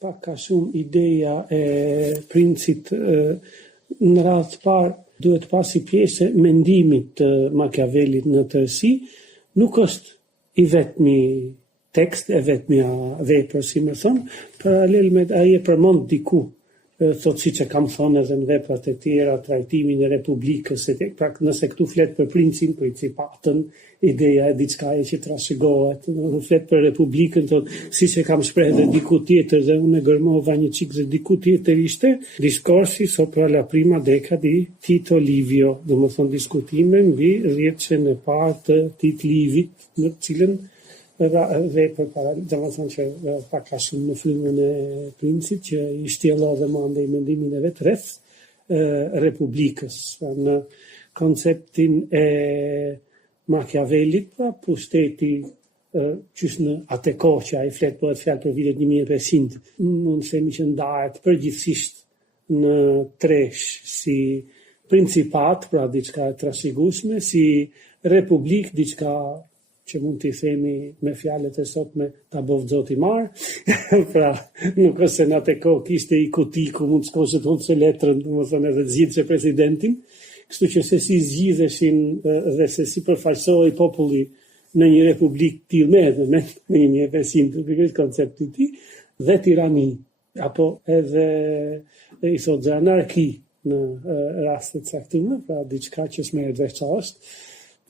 pak a shumë ideja e princit në radhë të parë duhet pasi pjesë mendimit të Machiavellit në tërësi, nuk është i vetmi tekst, e vetmja vepër, si më thonë, paralel me ai e përmend diku, thot si që kam thonë edhe në veprat e tjera, trajtimin e Republikës, pra nëse këtu flet për principatën, ideja e diçka e që trashëgohet, në flet për Republikën, thot si që kam shpreh dhe diku tjetër, dhe unë e gërmova një qik dhe diku tjetër ishte, diskorsi sopra la prima deka di Tito Livio, dhe më thonë diskutime mbi 10 e parë të Tit Livit, në cilën vepër para, dhe më thonë që pak a shumë në frymën e princit që i shtjelo dhe mande i mendimin e vetë rreth Republikës. Në konceptin e Machiavellit, pra pushteti qysh në atë kohë që ai flet bëhet fjalë për vitet 1500, mund të themi që ndahet përgjithsisht në tresh si principat, pra diçka e trashëgueshme, si republik, diçka që mund t'i themi me fjalët e sotme ta bëv Zoti marr, pra nuk është se në atë kohë kishte i kuti ku mund të shkosh të hundse letrën, domethënë edhe zgjidhse presidentin, kështu që se si zgjidheshin dhe se si përfaqësohej populli në një republik tillë me 1500, pikërisht koncepti i tij, dhe tirani, apo edhe i thotë anarki në raste të caktuara, pra diçka që s'merret veç është.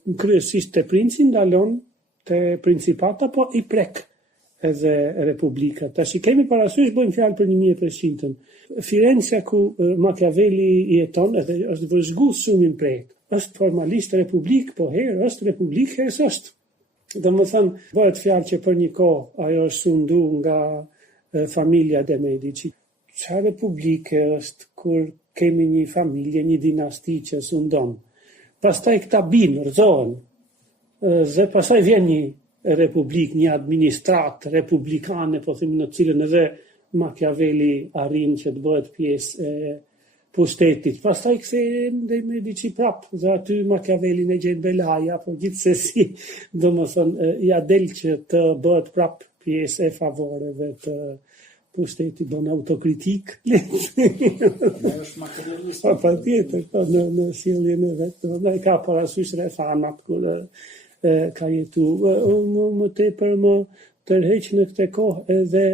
Kryesisht te princi ndalon te principata, po i prek edhe Republika. Tash i kemi parasysh bëjmë fjalë për 1500-ën. Firenze ku Machiavelli jeton edhe është vëzhgues shumë i prek. Është formalisht republik, po herë është republik, herë është. Domethënë bëhet fjalë që për një kohë ajo është sundu nga familja de Medici. Çfarë republike është kur kemi një familje, një dinasti që sundon? Pastaj këta binë, rëzohen, dhe pastaj vjen një republik, një administrat republikane, po themi në cilën edhe Machiavelli arrin që të bëhet pjesë e pushtetit. Pastaj kthehen dhe Medici prap, dhe aty Machiavelli në gjen belaja, po gjithsesi, domethënë ja del që të bëhet prap pjesë e favoreve të pushteti, bën autokritik. Është materialist. Pa tjetër, në sjelljen e vet, ai ka parasysh refanat kur ka jetu. Më tepër më tërheq në këtë kohë edhe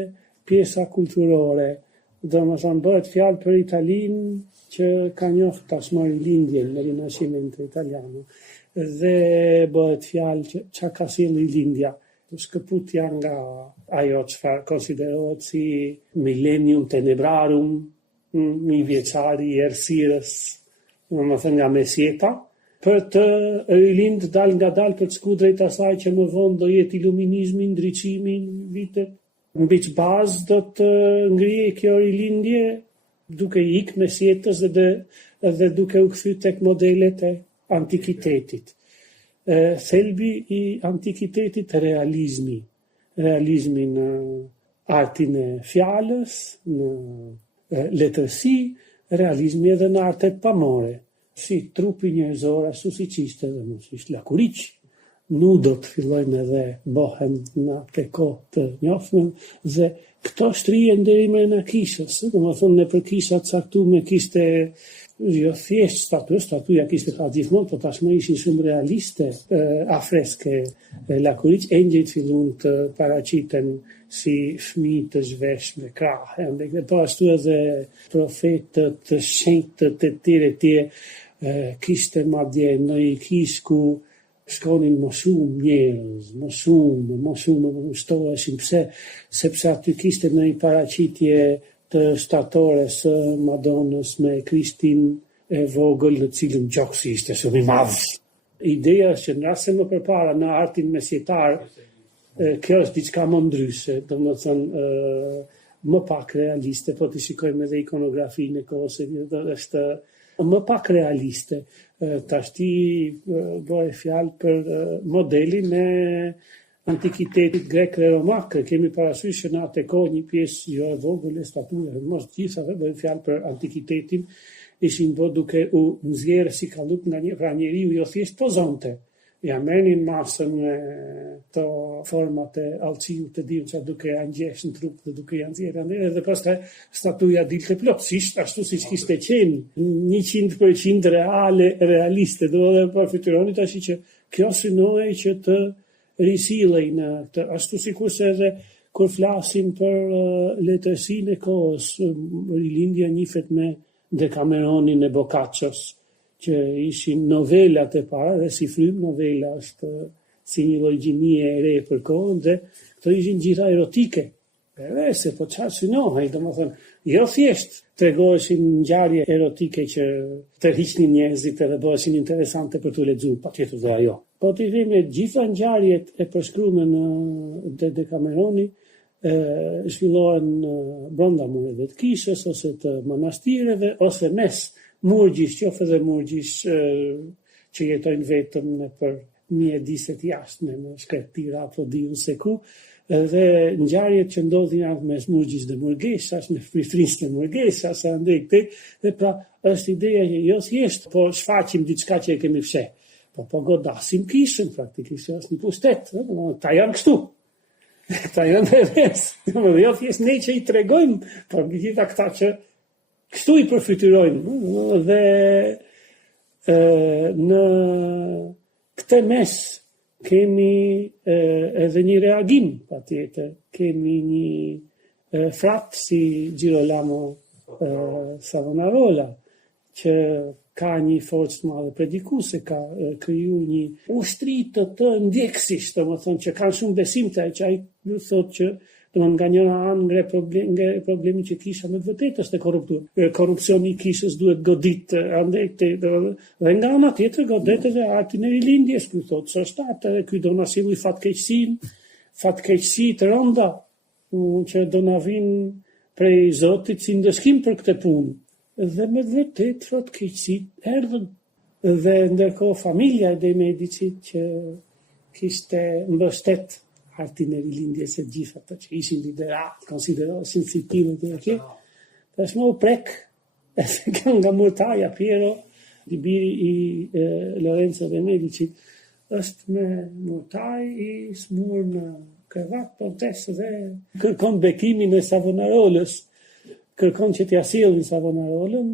pjesa kulturore. Domethënë bëhet fjalë për Italinë që ka njoft tashmë lindjen në Rinascimento italiano. Dhe bëhet fjalë që çka ka sjellë lindja. Shkëputja nga ajo çfarë konsiderohet si millennium tenebrarum, një vjeçari i errësirës, domethënë nga mesjeta, për të rilind dal nga dal për të shku drejt asaj që më vonë do jetë iluminizmi, ndriçimi në vitet. Mbi që bazë do të ngrihej kjo rilindje duke ikë mesjetës dhe duke u kthy tek modelet e antikitetit. Thelbi i antikitetit realizmi në artin e fjalës, në letërsi, realizmi edhe në artet pamore, si trupi njerëzor ashtu siç ishte dhe mos ishte lakuriq. Nudot fillojnë edhe bohen në atë kohë të njohshme dhe këto shtrihen deri më në kishës, domethënë në për kisha të caktuar kishte jo thjesht statuja kishte pa gjithmonë, po tashmë ishin shumë realiste, afreske, lakuriq, engjëjt filluan të paraqiten si fëmijë të zhveshme krahë, po ashtu edhe profetët, të shenjtët e tjerë, kishte madje në një kishë ku shkonin më shumë njerëz, më shumë shtoheshin, sepse aty kishte në një paraqitje të shtatores së Madonës me Krishtin e vogël në cilën gjoksi ishte shumë i madh. Ideja është që në rast se më përpara në artin mesjetar, kjo është diçka më ndryshe, domethënë më pak realiste, po të shikojmë edhe ikonografinë e kohës, është më pak realiste. Tashti bëhet fjalë për modelin e antikitetit grek dhe romak. Kemi parasysh që në atë kohë një pjesë jo e vogël e statuve, mos gjithave bëhet fjalë për antikitetin, ishin bë duke u nxjerrë si kallup nga njeriu jo thjesht pozonte, ja merrnin masën të format e allëciu të dim që duke janë gjesh në trup dhe duke janë zjerë edhe pastaj statuja dilte plotësisht ashtu siç kishte qenë 100% realiste, do dhe përfytyroni tash që kjo synohej që të risillej në këtë, ashtu sikurse edhe kur flasim për letërsinë e kohës, rilindja njihet me Decameronin e Boccaccios, që ishin novelat e para dhe si frym novela është si një lloj gjinie e re për kohën dhe këto ishin gjitha erotike. Edhe se po çfarë synohej, domethënë, jo thjesht tregoheshin ngjarje erotike që tërhiqnin njerëzit edhe bëheshin interesante për t'u lexuar, patjetër dhe ajo. Po të themi gjitha ngjarjet e përshkruara në Decameroni zhvillohen brenda mureve të kishës ose të manastireve ose mes murgjisht, qoftë edhe murgjisht që jetojnë vetëm nëpër mjediset jashtme në shkretira apo diun se ku, dhe ngjarjet që ndodhin mes murgjisht dhe murgesas, me frifrisë të murgesas, andaj këtë, dhe pra është ideja që jo thjesht po shfaqim diçka që e kemi fsheh, po godasim kishën praktikisht, është një pustet, ta janë kështu. Ta janë vetes. Jo thjesht ne që i tregojmë, por gjitha këta që kështu i përfytyrojnë dhe në këtë mes kemi edhe një reagim, patjetër, kemi një frat si Girolamo Savonarola, që ka një forcë të madhe predikuese, ka kriju një ushtri të ndjeksisht, domethënë që kanë shumë besimtar, që ai thotë që domethënë nga njëra anë ngre problemi që kisha me të vërtetë është e korruptuar. Korrupsioni i kishës duhet godit, andaj dhe nga ana tjetër godet edhe artin e rilindjes, ku thotë s'është atë, ky do na sillë fatkeqësi të rënda që do na vinë prej Zotit si ndëshkim për këtë punë. Dhe me vërtet fatkeqësi erdhën. Dhe ndërkohë familja e De Medici që kishte mbështet artin e rilindjes e gjitha të që ishin liderat, konsideroheshin si tillë të kjo. Tashmë u prek nga Murtaja Piero, i biri i Lorenzo De Medici, është me Murtaj i smur në krevat protestë dhe kërkon bekimin e Savonarolës. Kërkon që t'ja sillin Savonarolën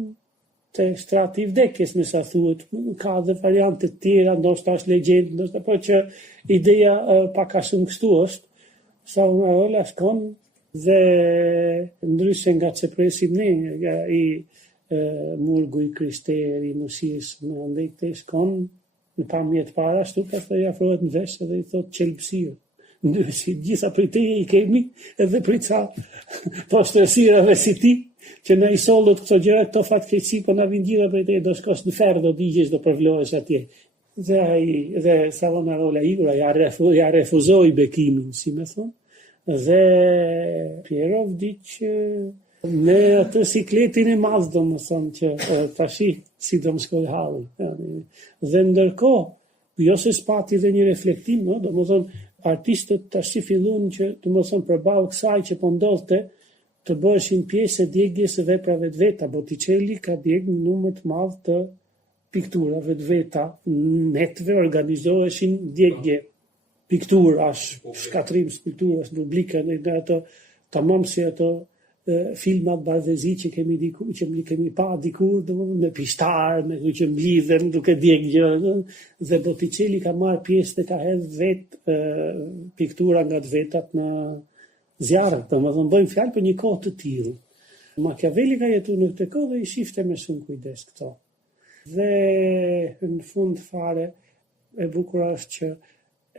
te shtrati i vdekjes, me sa thuhet, ka dhe variante të tjera, ndoshta është legjendë, ndoshta po që ideja pak a shumë kështu është. Savonarola shkon dhe ndryshe nga që presim ne, i murgu i Kristeri, mosjes, në andej të shkon në pamjet para, shtu pastaj afrohet në vesh dhe i thot qelpsio. Si gjitha për te i kemi edhe për ca poshtërsirave si ti që në i sollët këto gjëra këto fatkeqësi po na vinë gjitha për te do shkosh në ferë, do digjesh, do përvlohesh atje dhe Savonarola igura ja refuzoi bekimin, si me thonë, dhe Piero vdiq në atë sikletin e madh, do më thonë që tashi si do më shkoj halli, dhe ndërkohë jo se spati dhe një reflektim, do më thonë artistët tash filluan që, domethënë përballë kësaj që po ndodhte, të bëheshin pjesë e djegjes së veprave të veta. Botticelli ka djegë një numër të madh të pikturave të veta, netve organizoheshin djegje, pikturash, shkatrim pikturës, rubrika në ato tamam si ato filmat bardhëzi që kemi pa dikur, me pishtar, me që mblidhen duke djegë, dhe Botticelli ka marrë pjesë dhe ka hedhë vetë piktura nga të vetat në zjarët, domethënë bëjmë fjalë për një kohë të tillë. Machiavelli ka jetuar në këtë kohë dhe i shifte me shumë kujdes këto. Dhe në fund fare e bukur është që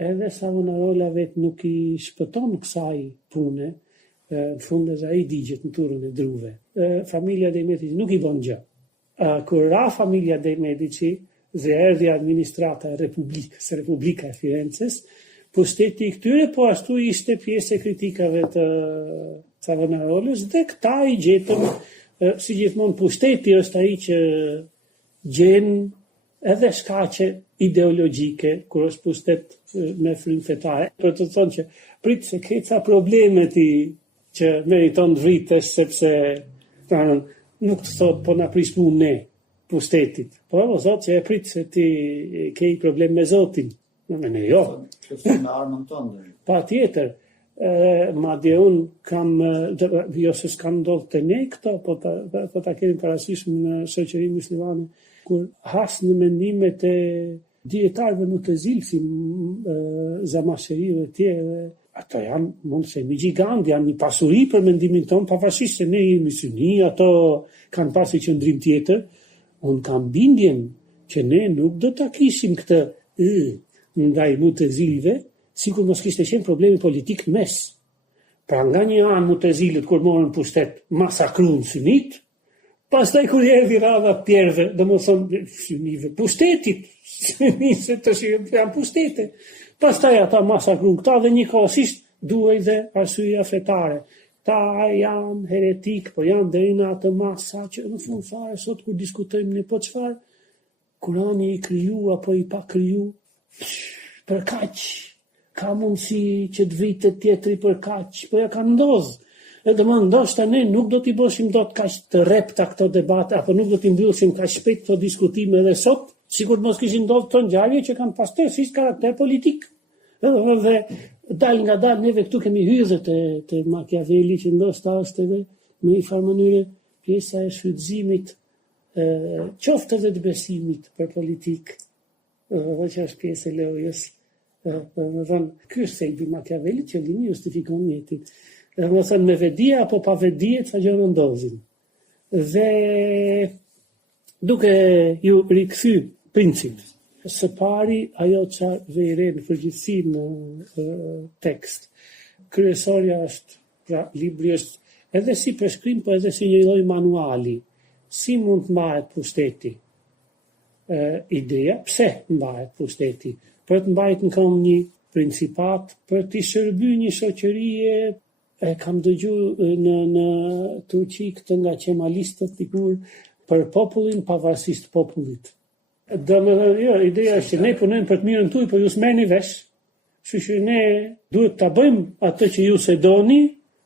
edhe Savonarola vetë nuk i shpëton kësaj pune, në fund edhe ai digjet në turën e druve. Familja De Medici nuk i bën gjë. Kur ra familja De Medici dhe erdhi administrata e Republika e Firenzes, pushteti i këtyre po ashtu ishte pjesë e kritikave të Savonarolës dhe këta i gjetën, si gjithmonë pushteti është ai që gjen edhe shkaqe ideologjike, kur është pushtet me frymë fetare. Për të thonë që prit se ke ca probleme ti që meriton të vritesh sepse nuk të thot po na prish punë ne pushtetit. Po thotë që e prit se ti ke i problem me Zotin. Ne jo. Që me armën tonë. Pa tjetër, madje unë kam, jo se s'kam ndodhë të ne këto, po ta kemi parasysh në shoqërinë muslimane, kur hasë në mendimet e dietarëve mutezilë, si Zamasherive e tjerë, ato janë mund se një gigant, janë një pasuri për mendimin tonë, pavarësisht se ne jemi suni, ato kanë pasur qëndrim tjetër. Unë kam bindjen që ne nuk do ta kishim këtë ndaj mutezilëve, sikur mos kishte qenë problemi politik në mes. Pra nga një anë mutezilët kur morën pushtet masakruan synit, pastaj kur erdhi radha tjerëve, domethënë synive, pushtetit, synisë të janë pushtete. Pastaj ata masakruan këta dhe njëkohësisht duhej dhe arsyeja fetare. Ta janë heretik, po janë deri në atë masa që në fund fare sot kur diskutojmë ne po çfarë Kurani i kriju apo i pa kriju, për kaq ka mundësi që të vitë tjetri për kaq, po ja ka ndodhur. Edhe më ndoshta ne nuk do t'i bëshim dot kaq të repta këto debate, apo nuk do t'i mbyllshim kaq shpejt këto diskutime edhe sot, sikur mos kishin ndodhur këto ngjarje që kanë pastërsisht karakter politik. Dhe dal nga dal neve këtu kemi hyrë te Machiavelli, që ndoshta është edhe në një farë mënyrë pjesa e shfrytëzimit qoftë edhe të besimit për politik, dhe që është pjesë e lojës. Ky është thelbi Machiavelli, qëllimi justifikon jetin. Më thënë me vedia apo pa vedie ca gjëra ndodhin. Dhe duke ju rikthy princip, së pari ajo që vere në përgjithësi në tekst. Kryesorja është, pra libri është edhe si përshkrim, po edhe si një lloj manuali. Si mund të mbahet pushteti? Ideja, pse mbahet pushteti? Për të mbajt në kom një principat, për të shërbyer një shoqërie. Kam dëgju në Turqi këtë nga Kemalistët dikur për popullin pavarësisht popullit. Ideja është që ne punojmë për të mirën tuaj, po ju s'merrni vesh. Kështu që ne duhet ta bëjmë atë që ju se doni,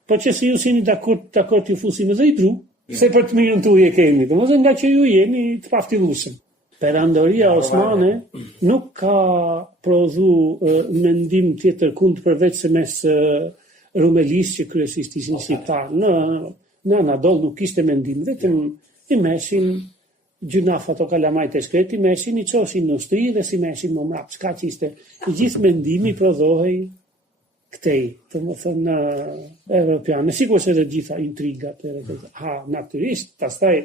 po që se ju jeni dakord ju fusim edhe i dru, se për të mirën tuaj e kemi. Domethënë nga që ju jeni të paftillueshëm. Perandoria osmane nuk ka prodhu mendim tjetër kund përveç se mes Rumelis që kryesisht ishin shqiptar. Në Anadol nuk kishte mendim, vetëm i meshin gjunafat o kalamajt e shkret, i meshin i qoshin në ushtri dhe si meshin më mrap. Shka që ishte i gjithë mendimi prodhohej këtej, të më thënë evropiane, sikur se dhe gjitha intrigat. Natyrisht, pastaj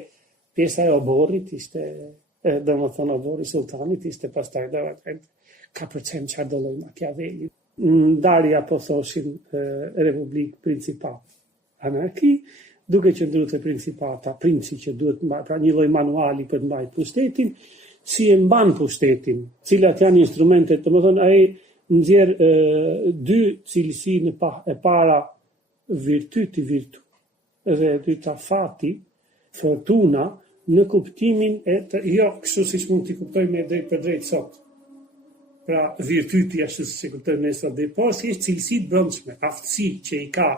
pjesa e oborrit ishte, dhe më thënë obori sultanit ishte pastaj dhe ka përcem që ardoloj Machiavelli. Ndarja po thoshin Republik Principat. Anarki, duke qëndruar te Principata, princi që duhet pra një lloj manuali për të mbajtur pushtetin, si e mban pushtetin, cilat janë instrumentet, domethënë ai nxjerr dy cilësinë e para virtyti virtu, dhe e dyta fati, fortuna, në kuptimin jo kështu siç mund t'i kuptojmë drejt për drejt sot. Pra virtyti ashtu si kuptojmë ne sot, por si është cilësi të brendshme, aftësi që i ka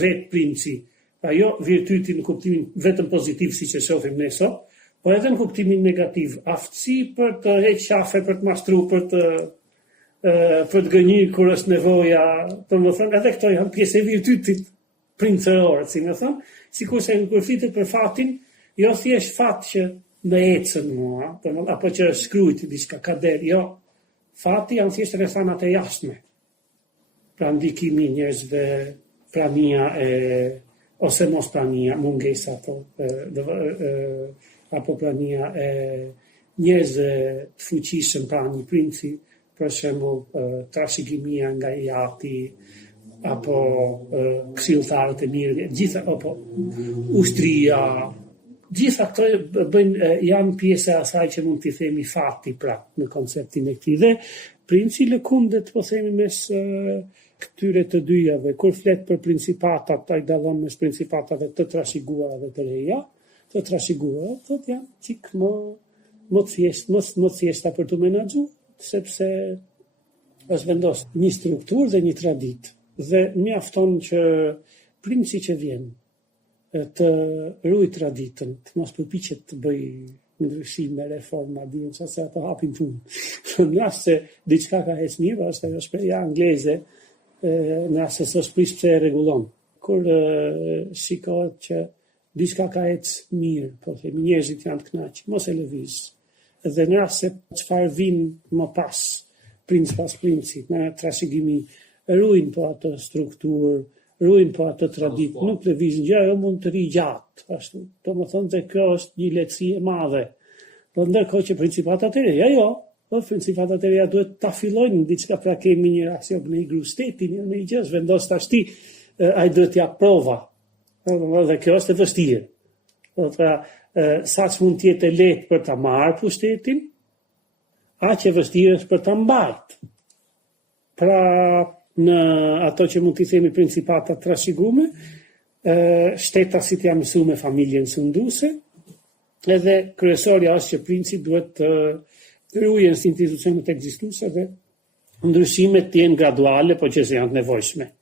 vetë princi. Pra jo virtyti në kuptimin vetëm pozitiv siç e shohim ne sot, po edhe në kuptimin negativ, aftësi për të heqë qafe, për të mashtruar, për të gënjur kur është nevoja, domethënë edhe këto janë pjesë e virtytit princior, si më thon, sikurse kur flitet për fatin, jo thjesht fat që më ecën mua, apo që është shkruajti diçka kader, jo. Fati janë thjesht rrethanat e jashtme. Pra ndikimi i njerëzve, prania ose mos prania, mungesa apo prania e njerëzve të fuqishëm, pra një princi, për shembull trashëgimia nga jati, apo këshilltarët e mirë, gjitha apo ushtria, gjitha këto janë pjesë e asaj që mund t'i themi fati, pra, në konceptin e këtij. Dhe princi lëkundet, po themi mes këtyre të dyjave, kur flet për principatat, ai dallon mes principatave të trashëguara dhe të reja, të trashëguara, thotë janë çik më thjeshta për të menaxhuar, sepse është vendosur një strukturë dhe një traditë. Dhe mjafton që princi që vjen të ruaj traditën, të mos përpiqet të bëj ndryshime, reforma, diun se ato hapin punë. Në rast se diçka ka ecë mirë, është ajo shpreha angleze, në rast se s'është prish pse e rregullon. Kur shikohet që diçka ka ecë mirë, po themi njerëzit janë të kënaqur, mos e lëviz. Dhe në rast se çfarë vin më pas, princ pas princit, në trashëgimi, ruajnë po atë strukturë, ruajnë po atë traditë, nuk lëvizin gjë, ajo mund të ri gjatë, ashtu. Domethënë se kjo është një lehtësi e madhe. Po ndërkohë që principatat e reja, principatat e reja duhet ta fillojnë diçka, pra kemi një reaksion në i gru shtetin, në i gjës, vendos tash ti, ai duhet t'jap prova. Dhe kjo është e vështirë. Pra, sa që mund t'jetë e lehtë për ta marrë pushtetin, aq e vështirë është për ta mbajtë. Pra, në ato që mund t'i themi principatat trashëgume, shtetasit janë mësuar me familjen sunduese, edhe kryesorja është që princi duhet të ruajnë institucionet ekzistuese dhe ndryshimet të jenë graduale, po që se janë të nevojshme.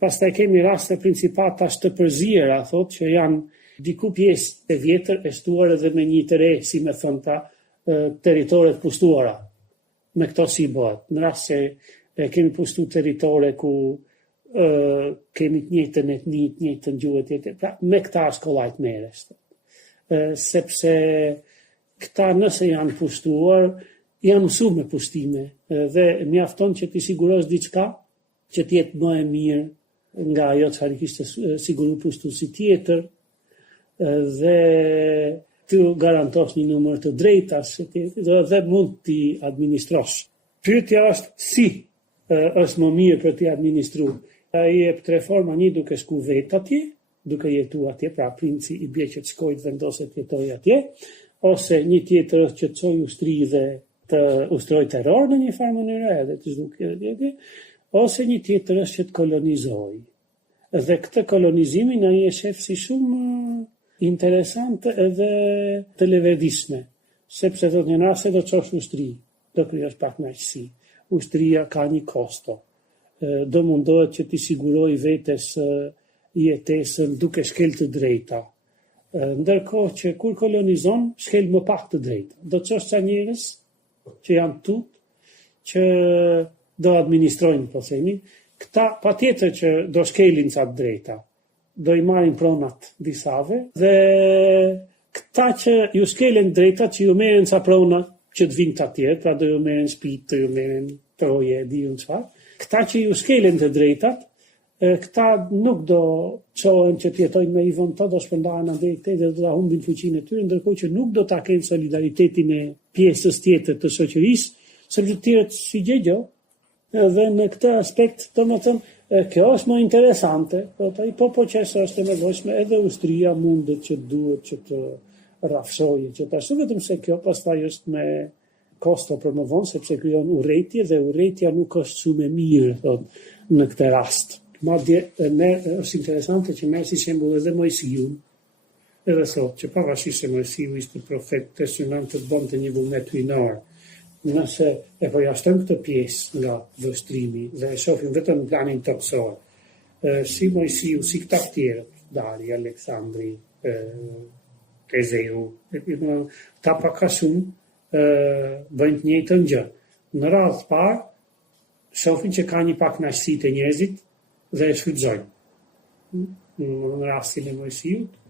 Pastaj kemi raste principata të përziera, thotë që janë diku pjesë e vjetër e shtuar edhe me një të re, si me thënë ta, teritoret pushtuara. Me këto si bëhet. Në rast se kemi pushtu teritore ku kemi të njëjtën etni, të njëjtën gjuhë tjetër. Pra, me këta është kollajt merresh. Sepse këta nëse janë pushtuar, janë mësuar me pushtime dhe mjafton që ti sigurosh diçka që të jetë më e mirë nga ajo çfarë kishte siguru pushtuesi tjetër dhe të garantosh një numër të drejtash dhe mund t'i administrosh. Pyetja është si është më mirë për t'i administruar. Ai jep reforma një duke shku vetë atje, duke jetu atje, pra princi i bie që të shkojë të vendoset jetoj atje, ose një tjetër është që të çojë ushtri dhe të ushtrojë terror në një farë mënyrë edhe të zhdukë atje, ose një tjetër është që të kolonizojë. Dhe këtë kolonizimin ai e shef si shumë interesante edhe të leverdishme, sepse do të nëse do të çosh ushtri, do krijosh pak kënaqësi. Ushtria ka një kosto. Do mundohet që ti siguroj vetes jetesën duke shkel të drejta. Ndërkohë që kur kolonizon, shkel më pak të drejta. Do të çosh ca njerëz që janë tut, që do administrojnë, po themi, këta patjetër që do shkelin ca të drejta, do i marrin pronat disave, dhe këta që ju shkelen drejta, që ju merren ca prona që të vinë të tjerë, pra do ju merren shtëpi, do ju merren troje, diun çfarë. Këta që ju shkelen të drejtat, këta nuk do çohen që të jetojnë me ivon të, do shpërndahen andej dhe do ta humbin fuqinë e tyre, ndërkohë që nuk do ta kenë solidaritetin e pjesës tjetër të shoqërisë, sepse të tjerët si gjë. Dhe në këtë aspekt, domethënë, kjo është më interesante, po që është e nevojshme, edhe ushtria mundet që duhet që të rrafshojë, që të ashtu vetëm se kjo pastaj është me kosto për më vonë, sepse krijon urrëtie dhe urrëtia nuk është shumë e mirë në këtë rast. Madje është interesante që merr si shembull edhe Mojsiun, edhe thotë që pavarësisht se Mojsiu ishte profet, presionant të bënte një vullnet hyjnor. Nëse e përjashtojmë këtë pjesë nga vështrimi dhe e shohim vetëm në planin toksor, si Mojsiu, si këta të tjerë, Dari, Aleksandri, Tezeu, ta pak a shumë bëjnë të njëjtën gjë. Në radhë parë, shohin që ka një pak kënaqësi të njerëzit dhe e shfrytëzojnë. Në rastin e Mojsiut,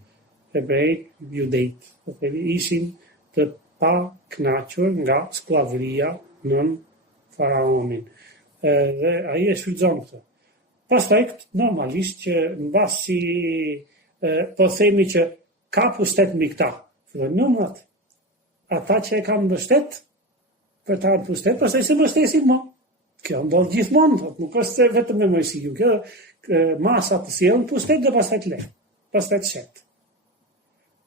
hebrejt, judejt, ishin të pa kënaqur nga sklavëria nën faraonin. Dhe ai e shfrytëzon këtë. Pastaj normalisht që mbasi po themi që ka pushtet mbi këta. Fillojnë numrat. Ata që e kanë mbështet për ta ardhur pushtet, pastaj se mbështesin më. Kjo ndodh gjithmonë, nuk është vetëm me Mojsiu. Kjo masa të sjellën pushtet dhe pastaj të lë. Pastaj të shet.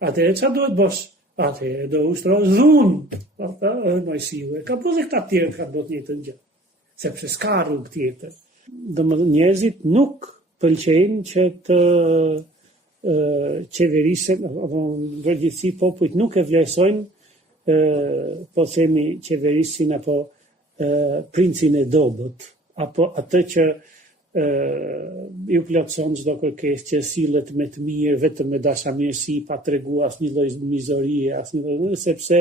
Atëherë çfarë duhet bësh? Atëherë do ushtrosh dhunë. Mojsiu ka bërë këta të tjerë ka bërë një të gjë. Sepse s'ka rrugë tjetër. Domethënë njerëzit nuk pëlqejnë që të qeverisen, vërgjithsi popujt nuk e vlerësojnë po themi qeverisin apo princin e dobët, apo atë që ju plotëson çdo kërkesë që sillet me të mirë, vetëm me dashamirësi, pa tregu asnjë lloj mizorie, asnjë lloj, sepse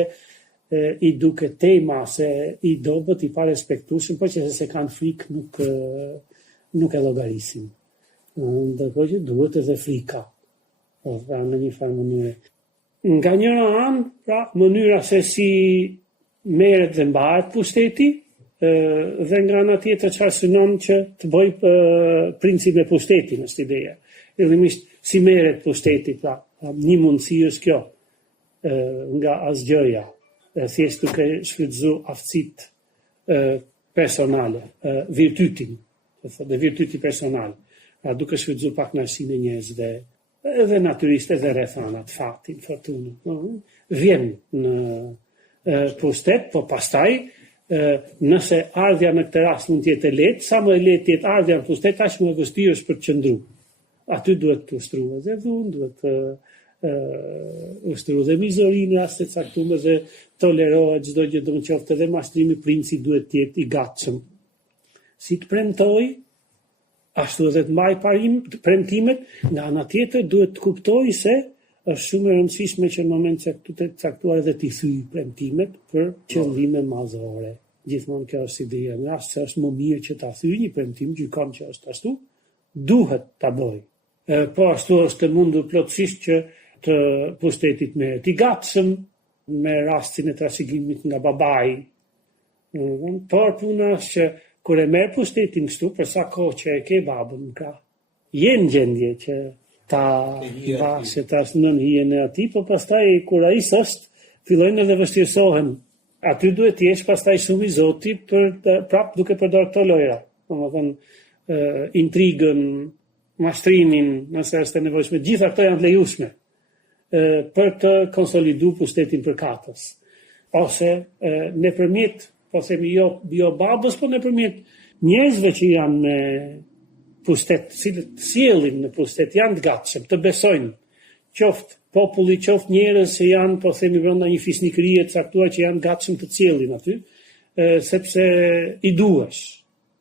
i duket tema se i dobët, i pa respektueshëm, po që se kanë frikë nuk e llogarisin. Ndërkohë që duhet edhe frika, pra në një farë mënyrë. Nga njëra anë, pra mënyra se si merret dhe mbahet pushteti, dhe nga ana tjetër çfarë synon që të bëj principin e pushtetit në këtë ideja. Fillimisht si merret pushteti, pra një mundësi është kjo, nga asgjëja, thjesht duke shfrytzuar aftësitë personale, virtytin, dhe virtyti personal, duke shfrytzuar pak kënaqësinë e njerëzve, edhe natyrisht edhe rrethanat, fatin, fortunën, vjen në pushtet, po pastaj nëse ardhja në këtë rast mund të jetë lehtë, sa më e lehtë jetë ardhja në pushtet, aq më e vështirë është për të qëndruar. Aty duhet të ushtrohet dhe dhunë, duhet të ushtrohet dhe mizorinë, raste të caktuara dhe tolerohet çdo gjë, do të qoftë edhe mashtrimi, princi duhet të jetë i gatshëm. Si të premtoj, ashtu edhe të mbaj premtimet, nga ana tjetër duhet të kuptoj se është shumë e rëndësishme që në moment të caktuar edhe t'i thyj premtimet për qëllime madhore. Gjithmonë kjo është ideja, në rast se është më mirë që ta thyj një premtim, gjykon që është ashtu, duhet ta bëj. Po ashtu është të mundur plotësisht që të pushtetit merret i gatshëm, me rastin e trashëgimit nga babai. Por puna është që kur e merr pushtetin kështu, për sa kohë që e ke babën ka, jenë gjendje që ta vashe, ta nën hijen e atij, po pastaj kur ai s'është, fillojnë edhe vështirësohen. Aty duhet të jesh pastaj shumë i Zotit për prap duke përdorur këto lojra. Domethënë intrigën, mashtrimin, nëse është e nevojshme, gjitha këto janë të lejueshme për të konsoliduar pushtetin përkatës. Ose nëpërmjet, po themi jo babës, po nëpërmjet njerëzve që janë me pushtet, cilët sjellin në pushtet, janë të gatshëm, të besojnë, qoftë populli, qoftë njerëz që janë, po themi brenda një fisnikërie të caktuar që janë gatshëm të sjellin aty, sepse i duhesh.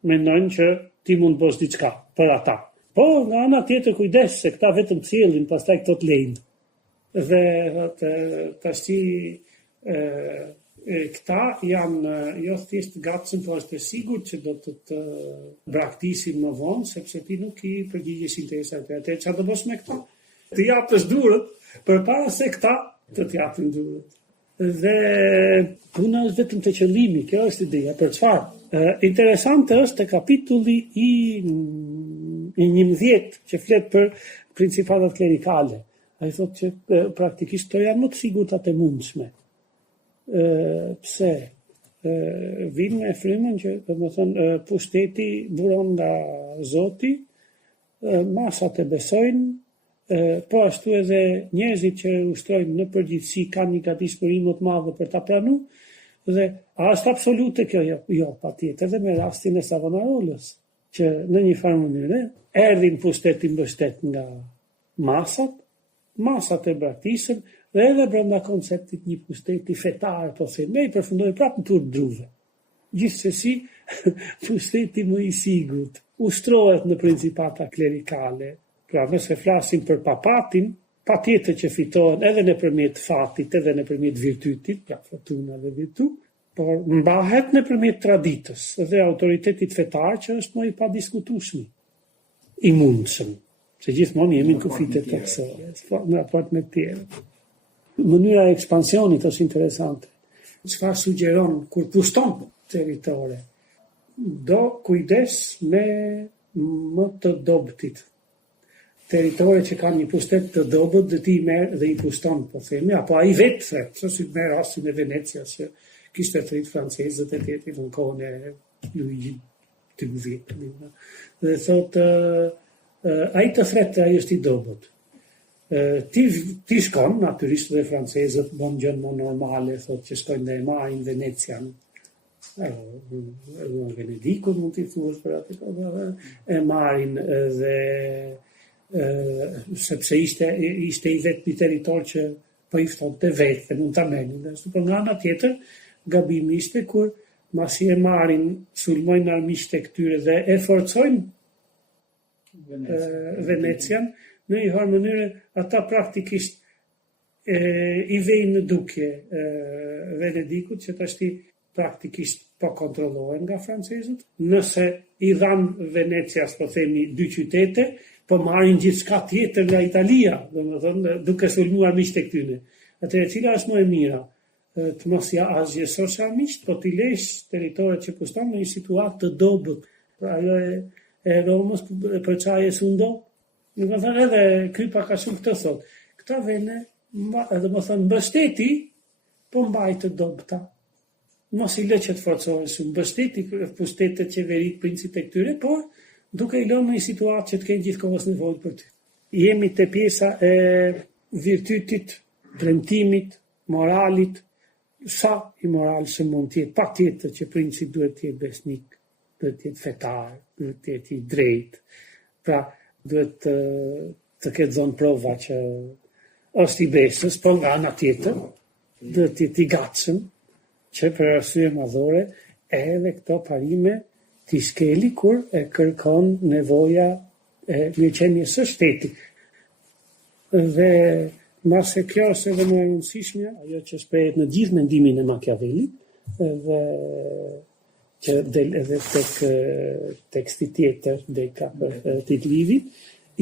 Mendojnë që ti mund të bësh diçka për ata. Po nga ana tjetër kujdes se këta vetëm sjellin, pastaj këto të lejnë. Dhe tash këta janë jo thjesht gatshëm, por është e sigurt që do të braktisin më vonë, sepse ti nuk i përgjigjesh interesat e atë. Çfarë do bësh me këta? Të japësh durët përpara se këta të japin durët. Dhe puna është vetëm të qëllimi, kjo është ideja. Për çfarë? Interesante është te kapitulli i 11 që flet për principatat klerikale. Ai thotë që praktikisht to janë më të sigurtat e mundshme. Pse? Vinë me frymën që, domethënë, pushteti buron nga Zoti, masat e besojnë, po ashtu edhe njerëzit që ushtrojnë në përgjithësi kanë një gatishmëri më të madhe për ta pranuar, dhe është absolute kjo, jo patjetër, edhe me rastin e Savonarolës, që në një farë mënyrë erdhin pushtetin mbështet nga masat e braktisën, dhe edhe brenda konceptit një pushteti fetar, po themi, i përfundoi prapë në turp druve. Gjithsesi, pushteti më i sigurt ushtrohet në principata klerikale. Pra nëse flasim për papatin, patjetër që fitohen edhe nëpërmjet fatit, edhe nëpërmjet virtytit, pra fortuna dhe virtu, por mbahet nëpërmjet traditës dhe autoritetit fetar që është më i padiskutueshëm, i mundshëm, se gjithmonë jemi në kufitet të kësaj, në raport me të tjerë. Mënyra e ekspansionit është interesante. Çfarë sugjeron kur pushton territore? Do kujdes me më të dobtit. Territore që kanë një pushtet të dobët dhe ti merr dhe i pushton, po themi, apo ai vetë thret, si me rastin e Venecias që kishte thrit francezët e tjetrit në kohën e Luigi XII. Dhe thotë ai të thret, ai është i dobët. Ti shkon, natyrisht dhe francezët bën gjën më normale, thotë që shkojnë dhe e marrin Venecian, Venedikun mund t'i thuash për atë, e marrin dhe sepse ishte i vetë një territor që po i ftonte vetë dhe mund ta merrnin. Por nga ana tjetër, gabimi ishte kur masi e marrin, sulmojnë armiqtë e këtyre dhe e forcojnë Venecian, në një farë mënyrë ata praktikisht i vejnë në dukje Venedikut, që tashti praktikisht po kontrollohen nga francezët. Nëse i dhanë Venecias, po themi, 2 qytete, po marrin gjithçka tjetër nga Italia, domethënë duke sulmuar miqtë e këtyne. Atëherë cila është më e mira? Të mos ja asgjësosh miqt, po t'i lesh territoret që kuston në një situatë të dobët. Ajo e Romës për çaje sundo. Në më thënë edhe Krypa ka shumë këtë thot. Këta vene, edhe më thënë, mbështeti, po mbajtë të dobëta. Mos i lë që të forcohen shumë. Mbështeti pushtetet qeverit, princit e këtyre, por duke i lënë në një situatë që të kenë gjithkohës nevojë për ty. Jemi te pjesa e virtytit, premtimit, moralit, sa i moral që mund tjetë, pa tjetër që princi duhet tjetë besnik, duhet tjetë fetar, duhet tjetë i drejt, pra duhet të ketë zonë prova që është i besës, po nga ana tjetër, duhet tjetë i gatshëm, që për arsye madhore, edhe këto parime t'i skeli kur e kërkon nevoja e mirëqenies së shtetit. Dhe mase kjo është edhe më e rëndësishme, ajo që shprehet në gjithë mendimin e Machiavellit, dhe që del edhe tek teksti tjetër deka për Titlivi,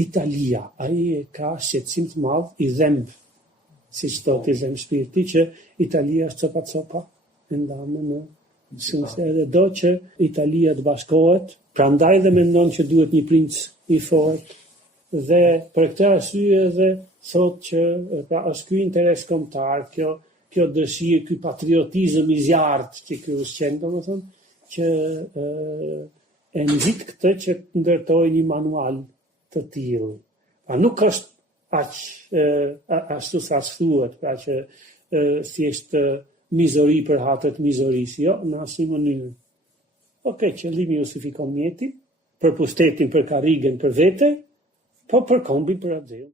Italia, ai e ka shqetësim të madh i dhemb, siç thotë i dhemb shpirti, që Italia është copa e ndamë në shumë edhe do që Italia të bashkohet, prandaj dhe mendon që duhet një princ i fortë, dhe për këtë arsye edhe thot që pra është ky interes kombëtar, kjo dëshirë, ky patriotizëm i zjarrt që ky ushqen, domethënë, që e nxit këtë që të ndërtojë një manual të tillë. Pa nuk është ashtu sa thuhet, pra që thjesht mizori për hatët mizorisë, jo, në asnjë mënyrë. Okej, qëllimi justifikon mjetin, për pushtetin, për karrigen, për vete, po për kombin, për atë.